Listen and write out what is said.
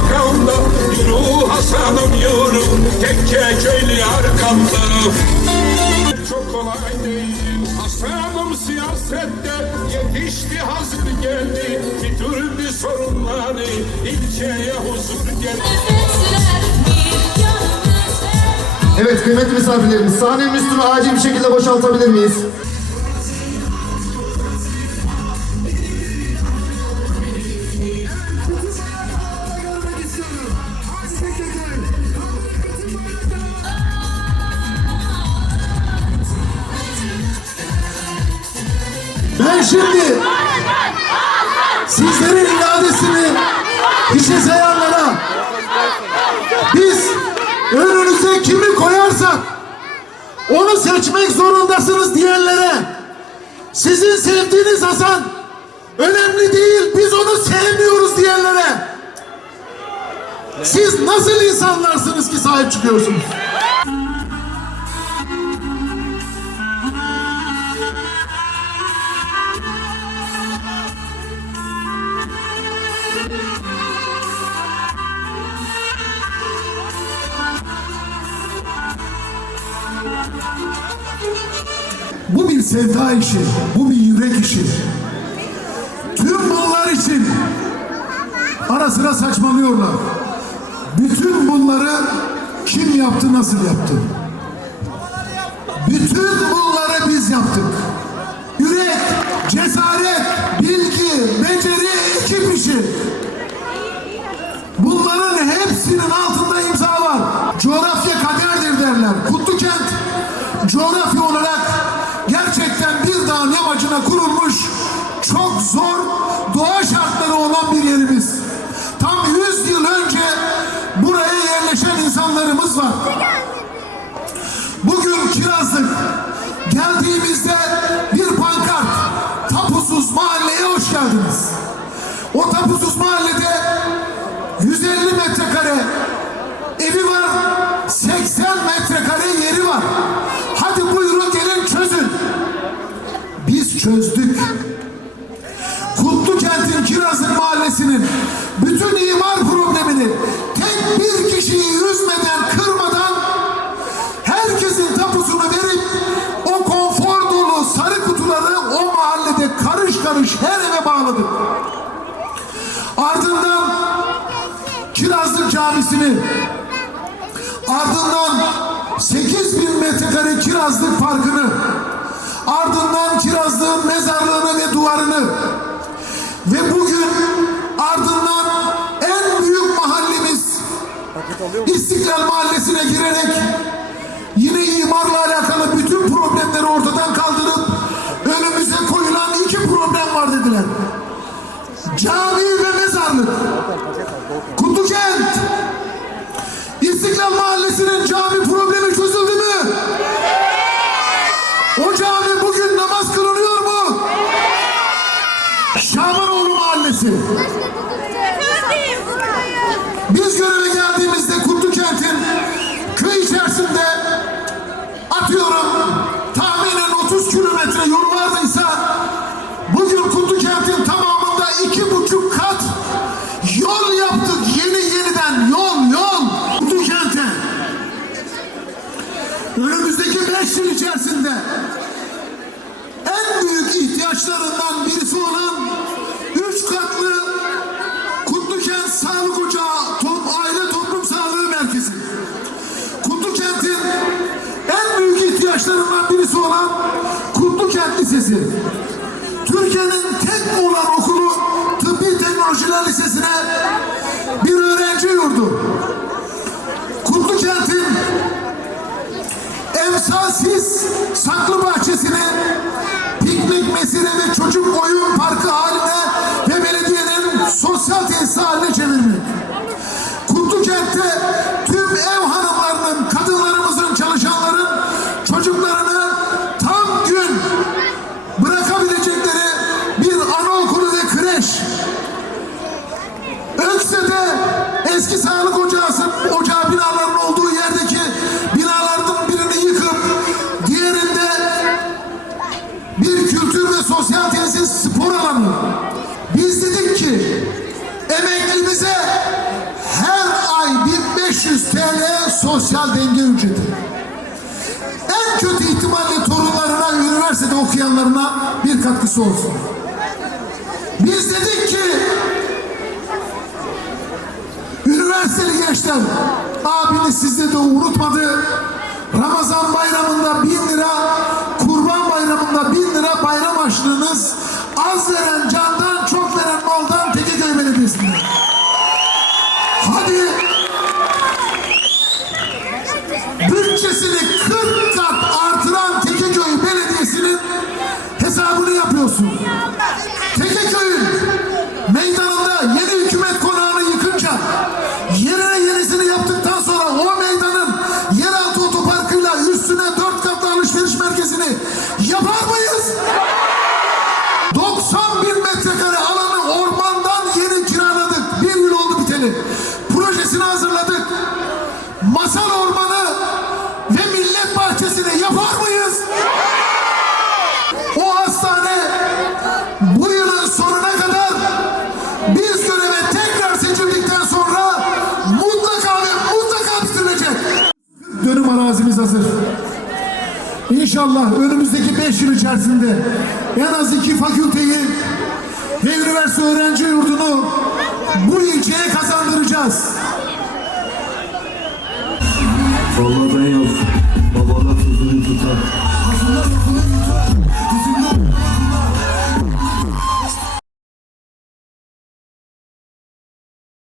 sokağında Yürü Hasan'ım yürü Tekke köylü arkamda. Çok kolay değil Hasan'ım siyasette Yetişti hazır geldi. Bitirdi sorunları İlçeye huzur geldi. Evet kıymetli misafirlerimiz sahnenin üstünü acil bir şekilde boşaltabilir miyiz? Ben şimdi sizlerin iradesini hiçe sayanlara biz önünüze kimi koyarsak onu seçmek zorundasınız diyenlere sizin sevdiğiniz Hasan önemli değil biz onu sevmiyoruz diyenlere siz nasıl insanlarsınız ki sahip çıkıyorsunuz? Bu bir sevda işi, bu bir yürek işi. Tüm bunlar için ara sıra saçmalıyorlar. Bütün bunları kim yaptı, nasıl yaptı? Bütün bunları biz yaptık. Yürek, cesaret, bilgi, beceri, ekip işi. Bunların hepsinin altında imza var. Coğrafya yamacına kurulmuş çok zor doğa şartları olan bir yerimiz. Tam 100 yıl önce buraya yerleşen insanlarımız var. Bugün Kirazlık Çözdük. Kutlukent'in Kirazlık Mahallesi'nin bütün imar problemini tek bir kişiyi üzmeden, kırmadan herkesin tapusunu verip o konfor dolu sarı kutuları o mahallede karış karış her eve bağladık. Ardından Kirazlık Camisi'ni ardından 8 bin metrekare Kirazlık Parkı'nı ardından Kirazlık'ın mezarlığını ve duvarını ve bugün ardından en büyük mahallemiz İstiklal Mahallesi'ne girerek yine imarla alakalı bütün problemleri ortadan kaldırıp önümüze koyulan iki problem var dediler. Cami ve mezarlık. Mahallesi. Biz göreve geldiğimizde Kutlukent'in köy içerisinde atıyorum tahminen 30 kilometre yolu vardıysa bugün Kutlukent'in tamamında iki buçuk kat yol yaptık yeni yeniden yol yol Kutlukent'e. Önümüzdeki beş yıl içerisinde Lisesi. Türkiye'nin tek olan okulu Tıbbi Teknolojiler Lisesi'ne bir öğrenci yurdu. Kutlukent'in emsalsiz saklı bahçesini piknik mesire ve çocuk oyun parkı sosyal denge ücreti. En kötü ihtimalle torunlarına, üniversitede okuyanlarına bir katkısı olsun. Biz dedik ki üniversiteli gençler abiniz sizde de unutmadı. Ramazan bayramında bin lira, kurban bayramında bin lira bayram harçlığınız az veren candan çok veren maldan Tekirdağ Belediyesi'nde. Hadi 90 İnşallah önümüzdeki 5 yıl içerisinde en az iki fakülteyi ve üniversite öğrenci yurdunu bu ilçeye kazandıracağız. Babadan yaz, babalar sözünü tutar.